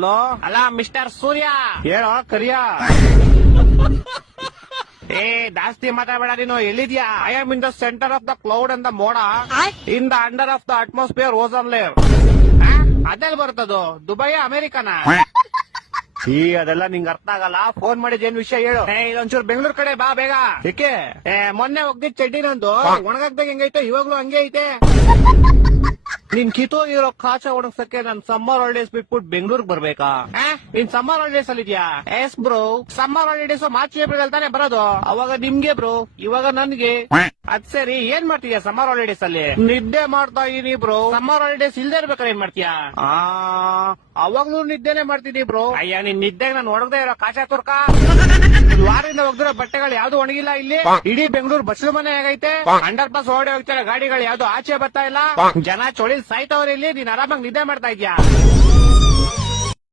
Hello ಅಲ್ಲ mister ಸೂರ್ಯ. ಹೇಳೋ ಕರಿಯ. ಏ ಜಾಸ್ತಿ ಮಾತಾಡಬೇಡ ನೀನು. ಎಲ್ಲಿದ್ಯಾ? I am in the centre of the cloud and the ಮೋಡ in the under of the atmosphere ozone layer. ಅದೆಲ್ಲ ಬರ್ತದು? ದುಬೈ ಅಮೆರಿಕನ? ಅದೆಲ್ಲ ನಿಂಗೆ ಅರ್ಥ ಆಗಲ್ಲ. ಫೋನ್ ಮಾಡಿದ್ ಏನ್ ವಿಷಯ ಹೇಳು. ಇದೊಂಚೂರು ಬೆಂಗಳೂರು ಕಡೆ ಬಾ ಬೇಗ. ಏಕೆ? ಮೊನ್ನೆ ಹೋಗ್ದಿದ್ ಚಡ್ಡಿ ನಂದು ಒಣಗಾಕ್ದಾಗ ಹೆಂಗೈತೆ ಇವಾಗ್ಲೂ ಹಂಗೆ ಐತೆ. ನಿನ್ ಕಿತ್ತೋಗಿರೋ ಕಾಚ ಒಣಗ್ಸಕ್ಕೆ ನನ್ ಸಮ್ಮರ್ ಹಾಲಿಡೇಸ್ ಬಿಟ್ಬಿಟ್ಟು ಬೆಂಗಳೂರಿಗೆ ಬರ್ಬೇಕಾ? ನೀನ್ ಸಮ್ಮರ್ ಹಾಲಿಡೇಸ್ ಅಲ್ಲಿ ಇದೆಯಾ? S bro. Summer holidays March April ಅಲ್ಲಿ ತಾನೇ ಬರೋದು. ಅವಾಗ ನಿಮ್ಗೆ ಬ್ರೋ, ಇವಾಗ ನನ್ಗೆ. ಅದ್ ಸರಿ, ಏನ್ ಮಾಡ್ತೀಯಾ ಸಮ್ಮರ್ ಹಾಲಿಡೇಸ್ ಅಲ್ಲಿ? ನಿದ್ದೆ ಮಾಡ್ತಾ ಇದೀನಿ ಬ್ರೋ. ಸಮ್ಮರ್ ಹಾಲಿಡೇಸ್ ಇಲ್ದೇ ಇರ್ಬೇಕಾದ್ರೆ ಏನ್ ಮಾಡ್ತೀಯಾ? ಅವಾಗ್ಲೂ ನಿದ್ದೆನೆ ಮಾಡ್ತೀನಿ ಬ್ರೋ. ಅಯ್ಯ, ನಿನ್ ನಿದ್ದೆಗೆ ನಾನು ಒಣಗದೆ ಇರೋ ಕಾಚ ತುರ್ಕ. ವಾರದಿಂದ ಒಗ್ದಿರೋ ಬಟ್ಟೆಗಳು ಯಾವ್ದು ಒಣಗಿಲ್ಲ ಇಲ್ಲಿ. ಇಡೀ ಬೆಂಗಳೂರು ಬಸ್ಲು ಮನೆ ಆಗೈತೆ. ಅಂಡರ್ ಪಾಸ್ ಓಡಿ ಹೋಗ್ತಾರೆ ಗಾಡಿಗಳು, ಯಾವ್ದು ಆಚೆ ಬರ್ತಾ ಇಲ್ಲ. ಜನ ಚೊಳಿ ಸಾಯ್ತವ್ರೆ ಇಲ್ಲಿ. ನೀನ್ ಆರಾಮಾಗಿ ನಿದ್ದೆ ಮಾಡ್ತಾ ಇದ್ಯಾ?